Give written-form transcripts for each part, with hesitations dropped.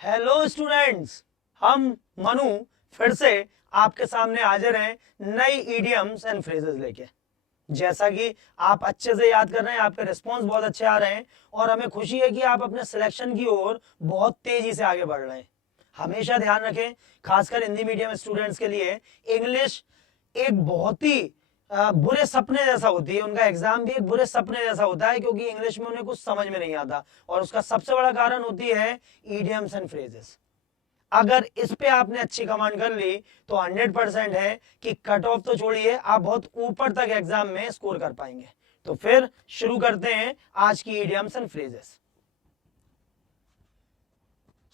Hello students, हम मनु फिर से आपके सामने हाजिर हैं नई इडियम्स एंड फ्रेजेस लेके। जैसा कि आप अच्छे से याद कर रहे हैं, आपके रिस्पॉन्स बहुत अच्छे आ रहे हैं और हमें खुशी है कि आप अपने सिलेक्शन की ओर बहुत तेजी से आगे बढ़ रहे हैं। हमेशा ध्यान रखें, खासकर हिंदी मीडियम स्टूडेंट्स के लिए इंग्लिश एक बहुत ही बुरे सपने जैसा होती है। उनका एग्जाम भी एक बुरे सपने जैसा होता है क्योंकि इंग्लिश में उन्हें कुछ समझ में नहीं आता और उसका सबसे बड़ा कारण होती है ईडियम्स एंड फ्रेजेस। अगर इस पे आपने अच्छी कमांड कर ली तो 100% है कि कट ऑफ तो छोड़िए, आप बहुत ऊपर तक एग्जाम में स्कोर कर पाएंगे। तो फिर शुरू करते हैं आज की ईडियम्स एंड फ्रेजेस।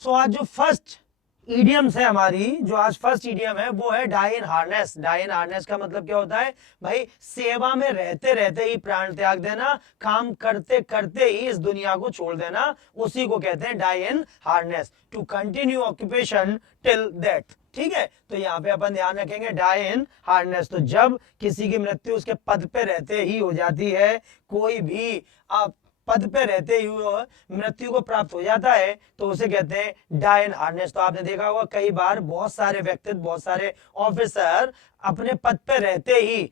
सो आज जो फर्स्ट ईडियम्स है हमारी, जो आज फर्स्ट ईडियम है वो है die in harness. Die in harness का मतलब क्या होता है भाई? सेवा में रहते रहते ही प्राण त्याग देना, काम करते करते ही इस दुनिया को छोड़ देना, उसी को कहते हैं die in harness, to continue occupation till death. ठीक है, तो यहाँ पे अपन ध्यान रखेंगे डाई इन हार्नेस। तो जब किसी की मृत्यु उसके पद पे रहते ही हो जाती है, कोई भी आप पद पे रहते ही मृत्यु को प्राप्त हो जाता है तो उसे कहते हैं डाई इन हार्नेस। तो आपने देखा होगा कई बार बहुत सारे व्यक्ति, बहुत सारे ऑफिसर अपने पद पे रहते ही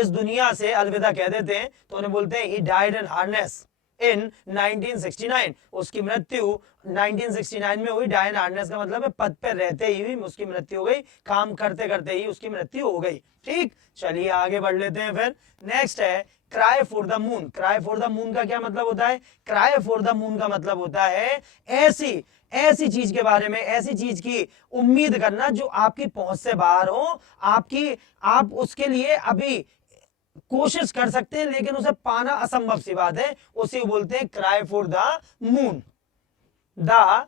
इस दुनिया से अलविदा कह देते हैं, तो उन्हें बोलते हैं ही डाइड इन हार्नेस इन 1969। उसकी मृत्यु 1969 में हुई। डाई इन हार्नेस का मतलब है पद पे रहते ही उसकी मृत्यु हो गई, काम करते करते ही उसकी मृत्यु हो गई। ठीक, चलिए आगे बढ़ लेते हैं। फिर नेक्स्ट है cry for the moon. Cry for the moon का क्या मतलब होता है? क्राई फॉर द मून का मतलब होता है ऐसी ऐसी चीज के बारे में, ऐसी चीज की उम्मीद करना जो आपकी पहुंच से बाहर हो, आप उसके लिए अभी कोशिश कर सकते हैं लेकिन उसे पाना असंभव सी बात है, उसे बोलते हैं cry for the moon. The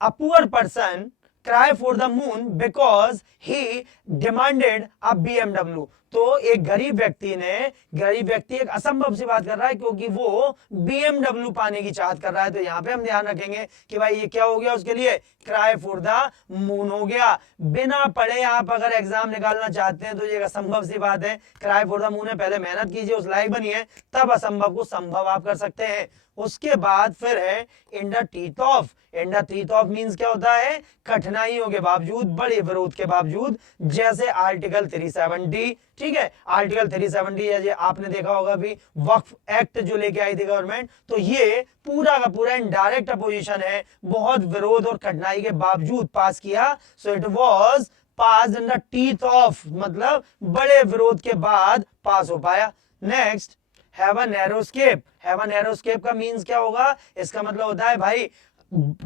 a poor person cry for the moon because he demanded a BMW। तो एक गरीब व्यक्ति एक असंभव सी बात कर रहा है क्योंकि वो BMW पाने की चाहत कर रहा है। तो यहां पे हम ध्यान रखेंगे कि भाई ये क्या हो गया उसके लिए? क्राई फॉर द मून हो गया। बिना पढ़े आप अगर एग्जाम निकालना चाहते हैं तो ये असंभव सी बात है। क्राई फॉर द मून है, पहले मेहनत कीजिए, उस लायक बनिए, तब असंभव को संभव आप कर सकते हैं। उसके बाद फिर है इन the teeth of. In the teeth of means क्या होता है? कठिनाइयों के बावजूद, बड़े विरोध के बावजूद, जैसे आर्टिकल 370। ठीक है, आर्टिकल 370 आपने देखा होगा भी वक्फ एक्ट जो लेके आई थी गवर्नमेंट, तो ये पूरा का पूरा इनडायरेक्ट अपोजिशन है, बहुत विरोध और कठिनाई के बावजूद पास किया। So it was pass in the teeth of, मतलब बड़े विरोध के बाद पास हो पाया। Next, have a narrow escape. Have a narrow escape का मींस क्या होगा? इसका मतलब होता है भाई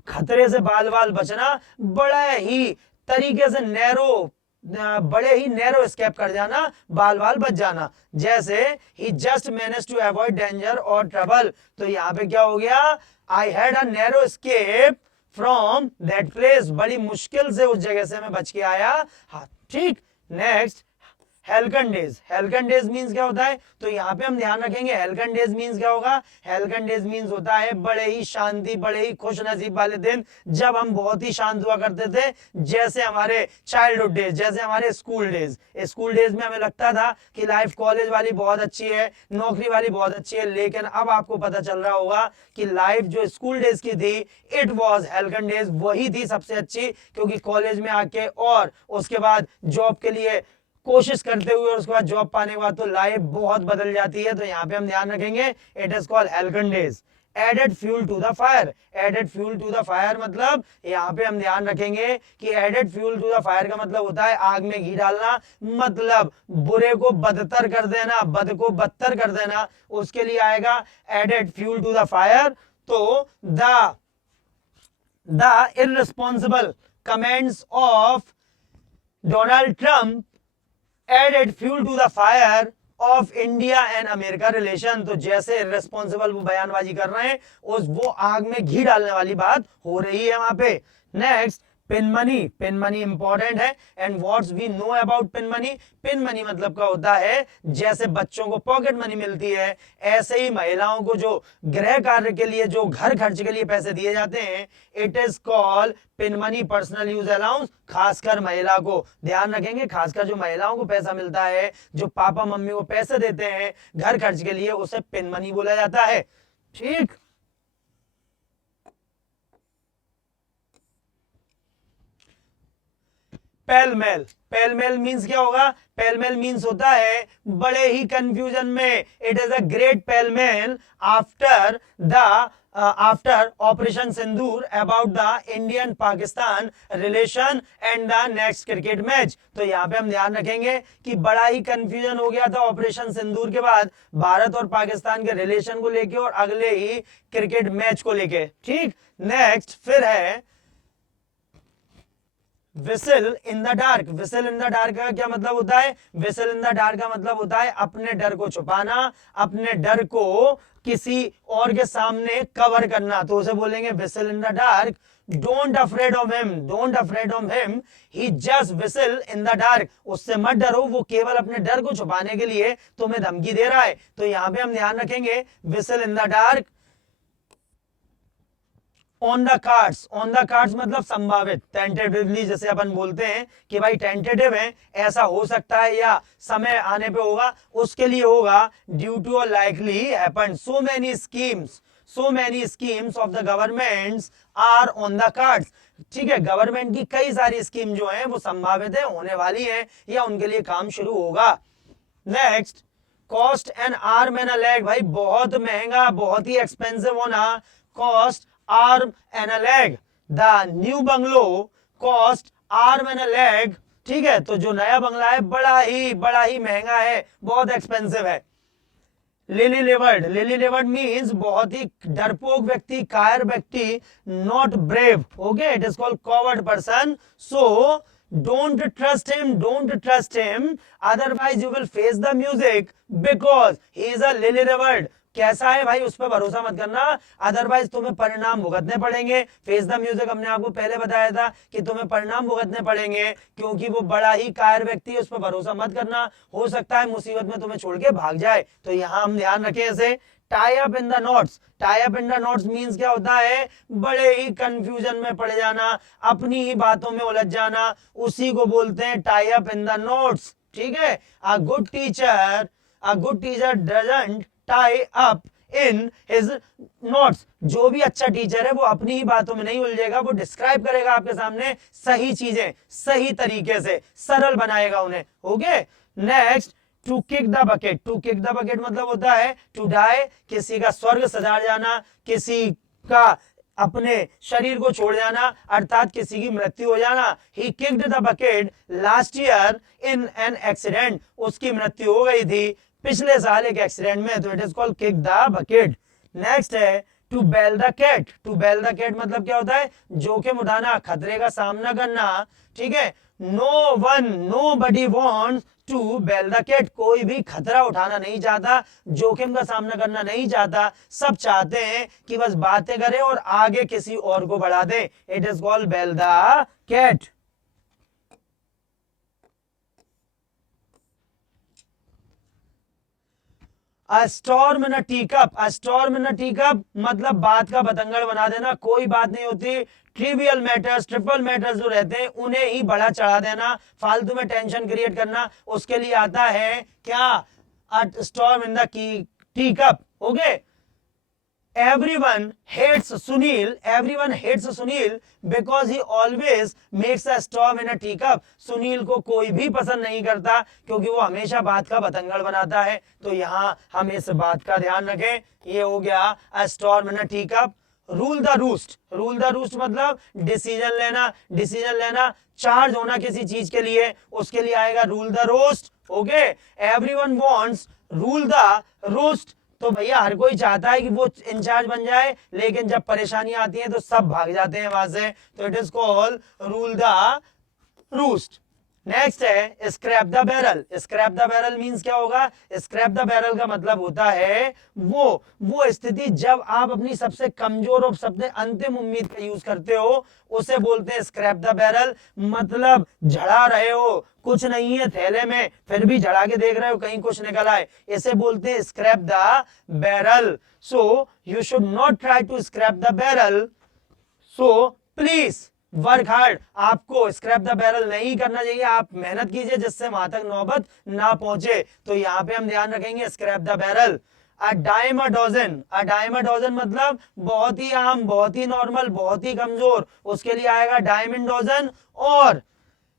खतरे से बाल बाल बचना, बड़े ही तरीके से बड़े ही नैरो स्केप कर जाना, बाल बाल बच जाना। जैसे ही just manage to avoid danger और ट्रबल। तो यहां पे क्या हो गया? I had a narrow escape from that place, बड़ी मुश्किल से उस जगह से मैं बच के आया। हाँ, ठीक। Next, halcyon days. Halcyon days means क्या होता है? तो यहां पे हम ध्यान रखेंगे हेल्कन डेज मींस क्या होगा? हेल्कन डेज मींस होता है बड़े ही शांति, बड़े ही खुश नसीब वाले दिन, जब हम बहुत ही शांत हुआ करते थे, जैसे हमारे चाइल्डहुड डेज, जैसे हमारे स्कूल डेज। स्कूल डेज में हमें लगता था कि लाइफ कॉलेज वाली बहुत अच्छी है, नौकरी वाली बहुत अच्छी है, लेकिन अब आपको पता चल रहा होगा कि लाइफ जो स्कूल डेज की थी, इट वॉज हेल्कन डेज, वही थी सबसे अच्छी। क्योंकि कॉलेज में आके और उसके बाद जॉब के लिए कोशिश करते हुए और उसके बाद जॉब पाने के बाद तो लाइफ बहुत बदल जाती है। तो यहां पे हम ध्यान रखेंगे it is called halcyon days. Added fuel to the fire. Added fuel to the fire मतलब यहां पे हम ध्यान रखेंगे कि added fuel to the fire का मतलब होता है आग में घी डालना, मतलब बुरे को बदतर कर देना, बद को बदतर कर देना, उसके लिए आएगा added fuel to the fire. तो the irresponsible comments of Donald Trump added fuel to the fire of India and America relation. तो जैसे रिस्पॉन्सिबल वो बयानबाजी कर रहे हैं, वो आग में घी डालने वाली बात हो रही है वहां पे। Next, pin money. Pin money important है and what's we know about pin money. Pin money मतलब क्या होता है? जैसे बच्चों को पॉकेट मनी मिलती है, ऐसे ही महिलाओं को जो गृह कार्य के लिए, जो घर खर्च के लिए पैसे दिए जाते हैं, it is called pin money, personal use allowance. खासकर महिला को ध्यान रखेंगे, खासकर जो महिलाओं को पैसा मिलता है, जो पापा मम्मी को पैसे देते हैं घर खर्च के लिए, उसे पिन मनी बोला जाता है। ठीक, पेलमेल। पेलमेल मीन्स क्या होगा? पेलमेल मीन्स होता है बड़े ही कंफ्यूजन में। It is a great pell-mell after the after operation Sindoor about the Indian Pakistan relation and the next cricket match. तो यहाँ पे हम ध्यान रखेंगे कि बड़ा ही कंफ्यूजन हो गया था ऑपरेशन सिंदूर के बाद भारत और पाकिस्तान के रिलेशन को लेके और अगले ही क्रिकेट मैच को लेके। ठीक, नेक्स्ट फिर है whistle in the dark. Whistle in the dark का क्या मतलब होता है? विसल इन द डार्क का मतलब होता है अपने डर को छुपाना, अपने डर को किसी और के सामने कवर करना। तो उसे बोलेंगे whistle in the dark. Don't afraid of him, don't afraid of him, he just whistle in the dark. उससे मत डरो, वो केवल अपने डर को छुपाने के लिए तुम्हें धमकी दे रहा है। तो यहां पे हम ध्यान रखेंगे whistle in the dark. On the cards, on the cards मतलब संभावित, टेंटेटिवली जैसे अपन बोलते हैं कि भाई टेंटेटिव है, ऐसा हो सकता है या समय आने पे होगा, उसके लिए होगा ड्यू टू और likely happen. So many schemes, so many schemes of the governments are on the cards. ठीक है, गवर्नमेंट की कई सारी स्कीम जो है वो संभावित है, होने वाली है या उनके लिए काम शुरू होगा। Next, cost N arm and a leg. भाई बहुत महंगा, बहुत ही एक्सपेंसिव होना, cost arm and a leg। the new bungalow cost arm and a leg। ठीक है, तो जो नया बंगला है बड़ा ही महंगा है, बहुत एक्सपेंसिव है। लिली लिवर्ड, लिली लिवर्ड मीन्स बहुत ही डरपोक व्यक्ति, कायर व्यक्ति, not brave. Okay, it is called coward person. So don't trust him, don't trust him, otherwise you will face the music because he is a lily livered। कैसा है भाई, उस पर भरोसा मत करना, अदरवाइज तुम्हें परिणाम भुगतने पड़ेंगे। फेस द म्यूजिक हमने आपको पहले बताया था कि तुम्हें परिणाम भुगतने पड़ेंगे क्योंकि वो बड़ा ही कायर व्यक्ति है, उस पर भरोसा मत करना, हो सकता है मुसीबत में तुम्हें छोड़ के भाग जाए। तो यहां हम ध्यान रखें ऐसे। Tie up in the knots, tie up in the knots means क्या होता है? बड़े ही कंफ्यूजन में पड़ जाना, अपनी ही बातों में उलझ जाना, उसी को बोलते हैं tie up in the knots. ठीक है, a good teacher doesn't tie up in his notes. जो भी अच्छा टीचर है वो अपनी ही बातों में नहीं उलझेगा, वो डिस्क्राइब करेगा आपके सामने सही चीजें, सही तरीके से सरल बनाएगा उन्हें। Okay, next, to kick the bucket. To kick the bucket मतलब होता है टू डाई, किसी का स्वर्ग सजाड़ जाना, किसी का अपने शरीर को छोड़ जाना, अर्थात किसी की मृत्यु हो जाना। He kicked the bucket last year in an accident. उसकी मृत्यु हो गई थी पिछले साल एक एक्सीडेंट में, तो it is called kick the bucket. Next है to bell the cat. To bell the cat मतलब क्या होता है? जोखिम उठाना, खतरे का सामना करना। ठीक है, nobody wants to bell the cat. कोई भी खतरा उठाना नहीं चाहता, जोखिम का सामना करना नहीं चाहता, सब चाहते हैं कि बस बातें करें और आगे किसी और को बढ़ा दें। It is called bell the cat. A storm in a teacup, a storm in a teacup मतलब बात का बतंगड़ बना देना, कोई बात नहीं होती। ट्रिवियल मैटर्स, ट्रिपल मैटर्स जो रहते हैं उन्हें ही बड़ा चढ़ा देना, फालतू में टेंशन क्रिएट करना, उसके लिए आता है क्या? A storm in the teacup. Okay, everyone hates Sunil because he always makes a storm in a teacup। Sunil को कोई भी पसंद नहीं करता क्योंकि वो हमेशा बात का बतंगड़ बनाता है। तो यहां हम इस बात का ध्यान रखें। ये हो गया a storm in a teacup। Rule the roost, rule the roost मतलब डिसीजन लेना, चार्ज होना किसी चीज के लिए, उसके लिए आएगा rule the roast. Okay, everyone wants rule the roast. तो भैया हर कोई चाहता है कि वो इंचार्ज बन जाए, लेकिन जब परेशानी आती है तो सब भाग जाते हैं वहां से। तो it is called rule the roost. Next है scrap the barrel. Scrap the barrel means क्या होगा? स्क्रैप द बैरल का मतलब होता है वो स्थिति जब आप अपनी सबसे कमजोर और सबसे अंतिम उम्मीद का यूज करते हो, उसे बोलते हैं स्क्रैप द बैरल। मतलब झड़ा रहे हो, कुछ नहीं है थैले में, फिर भी झड़ा के देख रहे हो कहीं कुछ निकल आए, इसे बोलते हैं scrap the barrel. So you should not try to scrap the barrel. So please work hard. आपको स्क्रैप द बैरल नहीं करना चाहिए, आप मेहनत कीजिए जिससे वहां तक नौबत ना पहुंचे। तो यहां पे हम ध्यान रखेंगे scrap the barrel. A dime a dozen मतलब बहुत ही आम, बहुत ही नॉर्मल, बहुत ही कमजोर, उसके लिए आएगा डाइम इन डोजन। और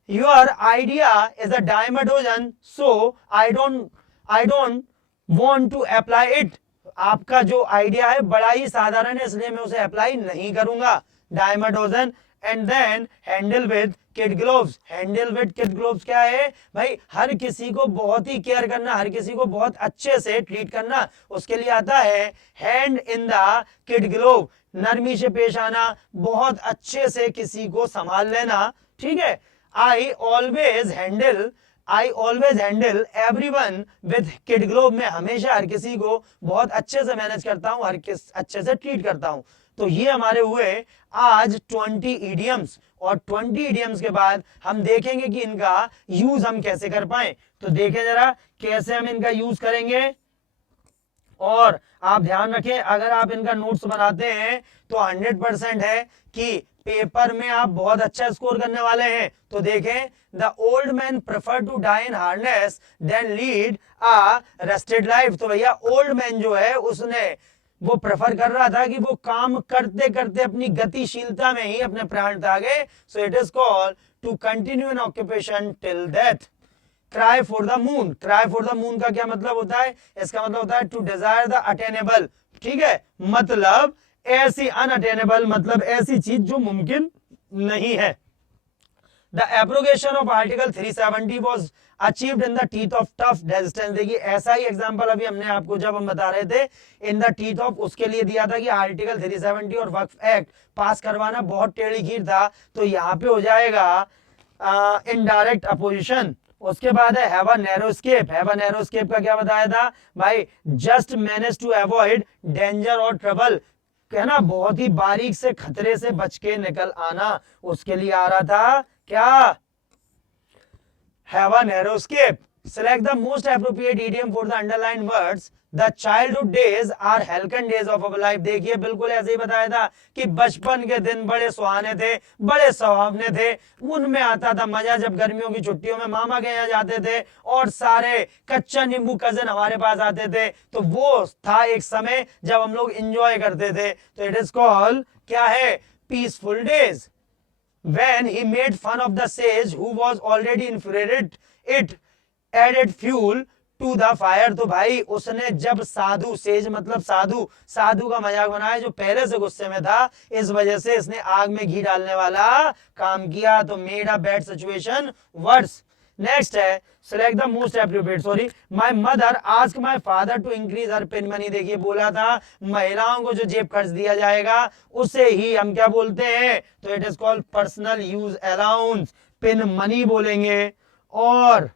your idea is a dime a dozen, so I don't want to apply it. आपका जो आइडिया है बड़ा ही साधारण है, इसलिए मैं उसे अप्लाई नहीं करूंगा, dime a dozen. And then handle with kid gloves. Handle with kid gloves क्या है भाई, हर किसी को बहुत ही केयर करना, हर किसी को बहुत अच्छे से ट्रीट करना, उसके लिए आता है hand in the kid glove, नरमी से पेश आना, बहुत अच्छे से किसी को संभाल लेना, ठीक है। I always handle I always handle everyone with kid glove. मैं हमेशा हर किसी को बहुत अच्छे से मैनेज करता हूं, अच्छे से ट्रीट करता हूं। तो ये हमारे हुए आज 20 इडियम्स, और 20 इडियम्स के बाद हम देखेंगे कि इनका यूज हम कैसे कर पाए। तो देखें जरा कैसे हम इनका यूज करेंगे। और आप ध्यान रखें, अगर आप इनका नोट्स बनाते हैं तो 100% है कि पेपर में आप बहुत अच्छा स्कोर करने वाले हैं। तो देखें, the old man prefer to die in harness than lead a rested life. तो भैया ओल्ड मैन जो है उसने वो प्रेफर कर रहा था कि वो काम करते करते अपनी गतिशीलता में ही अपने प्राण त्यागे। So it is called to continue an occupation till death. Cry for the moon, cry for the moon का क्या मतलब होता है, इसका मतलब होता है टू डिजायर द अटेनेबल, ठीक है, मतलब ऐसी अनअटेनेबल, मतलब ऐसी चीज जो मुमकिन नहीं है। The abrogation of article 370 was achieved in the teeth of tough resistance. देखिए ऐसा ही एग्जांपल अभी हमने आपको जब हम बता रहे थे इन द टीथ ऑफ, उसके लिए दिया था कि आर्टिकल 370 और वक्फ एक्ट पास करवाना बहुत टेढ़ी खीर था। तो यहाँ पे हो जाएगा इनडायरेक्ट अपोजिशन। उसके बाद है have a narrow escape. Have a narrow escape का क्या बताया था भाई, just manage to avoid danger और ट्रबल, है ना, बहुत ही बारीक से खतरे से बच के निकल आना, उसके लिए आ रहा था क्या, have a narrow escape. Select the most appropriate idiom for the underlined words. The childhood days are halcyon days of our life. देखिए बिल्कुल ऐसे ही बताया था कि बचपन के दिन बड़े सुहाने थे, बड़े सुहावने थे, उनमें आता था मजा जब गर्मियों की छुट्टियों में मामा के यहाँ जाते थे और सारे कच्चा नींबू कजन हमारे पास आते थे। तो वो था एक समय जब हम लोग एंजॉय करते थे। तो इट इज कॉल्ड क्या है, peaceful days. When he made fun of the sage who was already infuriated, it added fuel to the fire. तो भाई उसने जब साधु, सेज मतलब साधु, साधु का मजाक बनाया जो पहले से गुस्से में था, इस वजह से इसने आग में घी डालने वाला काम किया। तो made a bad situation worse. Next है select the most appropriate. Sorry, my mother ask my father to increase her pin money. देखिए बोला था महिलाओं को जो जेब खर्च दिया जाएगा उसे ही हम क्या बोलते हैं, तो it is called personal use allowance, pin money बोलेंगे। और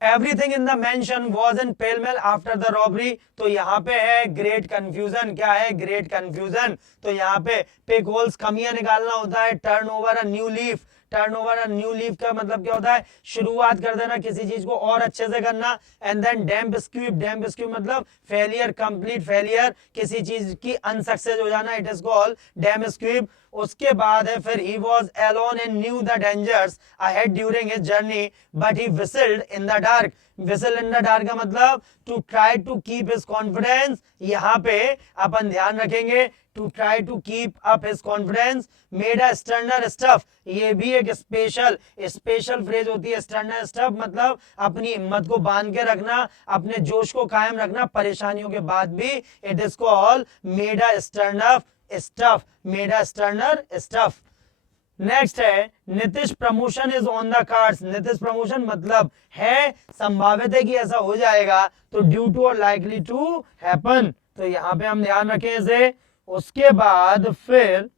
everything in the mention was in pell-mell after the robbery. तो यहाँ पे है ग्रेट कंफ्यूजन। क्या है, ग्रेट कंफ्यूजन। तो यहाँ पे पिक होल्स, कमियां निकालना होता है। Turn over a new leaf, turn over a new leaf का मतलब क्या होता है, शुरुआत कर देना किसी चीज को और अच्छे से करना। And then damp squib, damp squib मतलब फेलियर, कंप्लीट फेलियर, किसी चीज की अनसक्सेस हो जाना, it is called damp squib. उसके बाद है फिर he was alone and knew the dangers ahead during his journey but he whistled in the dark. Whistle in the dark का मतलब to try to keep his confidence. यहाँ पे अपन ध्यान रखेंगे to try to keep up his confidence. Made a sterner stuff, ये भी एक स्पेशल स्पेशल फ्रेज होती है। स्टर्नर स्टफ मतलब अपनी हिम्मत को बांध के रखना, अपने जोश को कायम रखना परेशानियों के बाद भी। It is called made a sterner stuff, made a sterner stuff. Next है Nitish promotion is on the cards. Nitish promotion मतलब है संभावित है कि ऐसा हो जाएगा, तो ड्यू टू और लाइकली टू हैपन। तो यहां पे हम ध्यान रखें इसे। उसके बाद फिर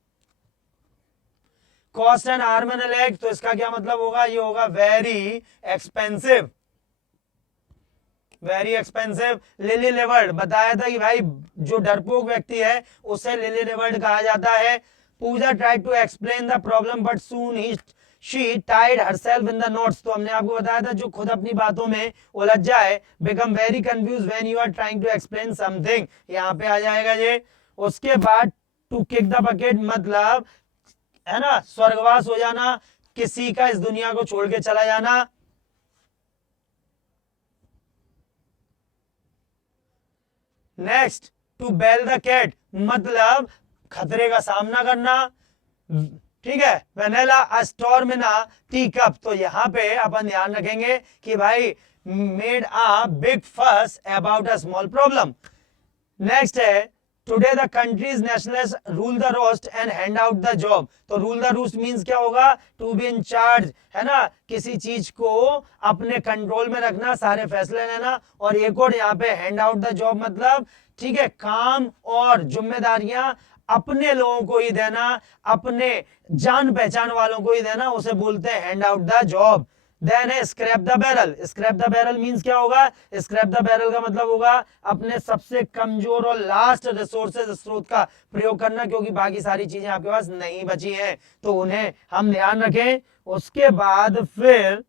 cost and arm and leg, तो इसका क्या मतलब होगा, ये होगा very expensive, very expensive. Lily livered बताया था कि भाई जो डरपोक व्यक्ति है उसे लिली लिवर्ड कहा जाता है। Puja tried to explain the problem but soon ही she tied herself in the knots. तो हमने आपको बताया था जो खुद अपनी बातों में उलझ जाए, become very confuse when you are trying to explain something, यहाँ पे आ जाएगा ये। उसके बाद टू किक द बकेट मतलब है ना स्वर्गवास हो जाना, किसी का इस दुनिया को छोड़ के चला जाना। Next to bell the cat मतलब खतरे का सामना करना, ठीक है। वेनेला a storm in a tea cup, तो यहाँ पे अपन ध्यान रखेंगे कि भाई made a big fuss about a small problem. Next है today the countries nationals rule the roast and hand out the job, तो रूल द रोस्ट मींस क्या होगा, टू बी इन चार्ज, है ना, किसी चीज को अपने कंट्रोल में रखना, सारे फैसले लेना। और एक और यहाँ पे हैंड आउट द जॉब मतलब, ठीक है, काम और जिम्मेदारियां अपने लोगों को ही देना, अपने जान पहचान वालों को ही देना, उसे बोलते हैं hand out the job. Then है scrap the barrel, scrap the barrel means क्या होगा, स्क्रैप द बैरल का मतलब होगा अपने सबसे कमजोर और लास्ट रिसोर्सेज स्रोत का प्रयोग करना, क्योंकि बाकी सारी चीजें आपके पास नहीं बची हैं, तो उन्हें हम ध्यान रखें। उसके बाद फिर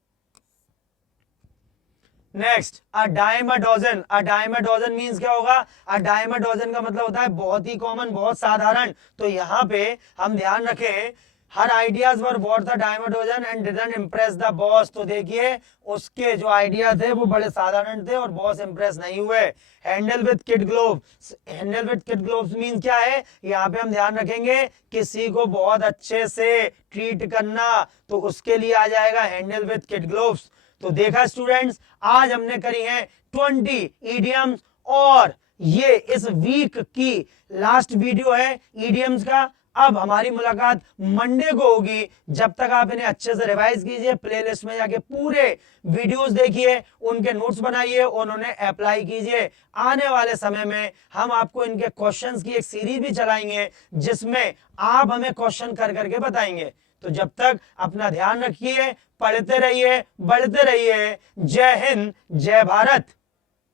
next a dime a dozen, a dime a dozen means क्या होगा, अ डाइम अ डजन का मतलब होता है बहुत ही कॉमन, बहुत साधारण। तो यहाँ पे हम ध्यान रखें, her ideas were worth the dime a dozen and didn't impress the boss, तो देखिए उसके जो आइडिया थे वो बड़े साधारण थे और बॉस इंप्रेस नहीं हुए। Handle with kid gloves, handle with kid gloves means क्या है, यहाँ पे हम ध्यान रखेंगे किसी को बहुत अच्छे से ट्रीट करना, तो उसके लिए आ जाएगा हैंडल विद किड ग्लोव्स। तो देखा स्टूडेंट्स, आज हमने करी है 20 इडियम्स, और ये इस वीक की लास्ट वीडियो है इडियम्स का। अब हमारी मुलाकात मंडे को होगी, जब तक आप इन्हें अच्छे से रिवाइज कीजिए, प्लेलिस्ट में जाके पूरे वीडियोस देखिए, उनके नोट्स बनाइए और उन्हें अप्लाई कीजिए। आने वाले समय में हम आपको इनके क्वेश्चंस की एक सीरीज भी चलाएंगे, जिसमें आप हमें क्वेश्चन कर करके बताएंगे। तो जब तक अपना ध्यान रखिए, पढ़ते रहिए, बढ़ते रहिए। जय हिंद, जय भारत।